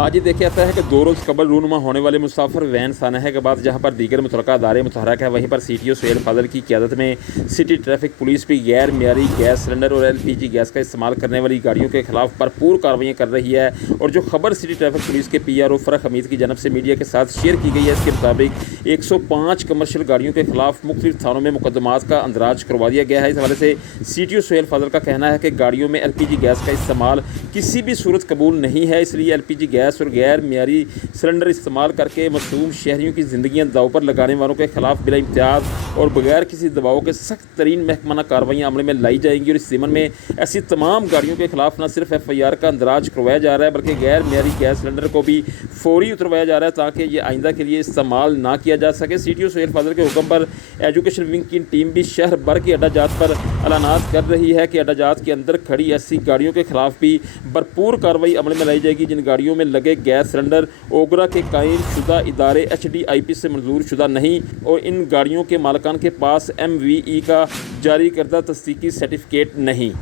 आज ये देखा जाता है कि 2 रोज़ कबल रूनुमा होने वाले मुसाफिर वैन सानहा के बाद जहाँ पर दीगर मुतलका अदारे मुतहरक है, वहीं पर CTO सुहेल फाजल की क़यादत में सिटी ट्रैफिक पुलिस भी गैर मियारी गैस सिलेंडर और LPG गैस का इस्तेमाल करने वाली गाड़ियों के खिलाफ भरपूर कार्रवाइयाँ कर रही है। और जो खबर सिटी ट्रैफिक पुलिस के PRO फ़रख हमीद की जानब से मीडिया के साथ शेयर की गई है, इसके मुताबिक 105 कमर्शियल गाड़ियों के खिलाफ मुख्तलिफ थानों में मुकदमात का अंदराज करवा दिया गया है। इस हवाले से CTO सुहेल फाजल का कहना है कि गाड़ियों में LPG गैस का इस्तेमाल किसी भी सूरत कबूल नहीं है, इसलिए LPG गैस और गैर मियारी सिलेंडर इस्तेमाल करके मासूम शहरियों की ज़िंदगियां दाव पर लगाने वालों के खिलाफ बिला इम्तियाज़ और बगैर किसी दबाव के सख्त तरीन महकमाना कार्रवाइयाँ अमल में लाई जाएंगी। और इस ज़िमन में ऐसी तमाम गाड़ियों के खिलाफ न सिर्फ FIR का अंदराज करवाया जा रहा है, बल्कि गैर मियारी गैस सिलेंडर को भी फौरी उतरवाया जा रहा है ताकि ये आइंदा के लिए इस्तेमाल ना किया जा सके। CTO सुहेल फाजल के हुक्म पर एजुकेशन विंग की टीम भी शहर भर के अड्डा जात पर ऐलानात कर रही है कि अड्डा जात के अंदर खड़ी ऐसी गाड़ियों के खिलाफ भी भरपूर कार्रवाई अमल में लाई जाएगी जिन गाड़ियों में लगे गैस सिलेंडर ओगरा के कायम शुदा इदारे HDIP से मंजूर शुदा नहीं और इन गाड़ियों के मालिकान के पास MVE का जारी करदा तस्दीकी सर्टिफिकेट नहीं।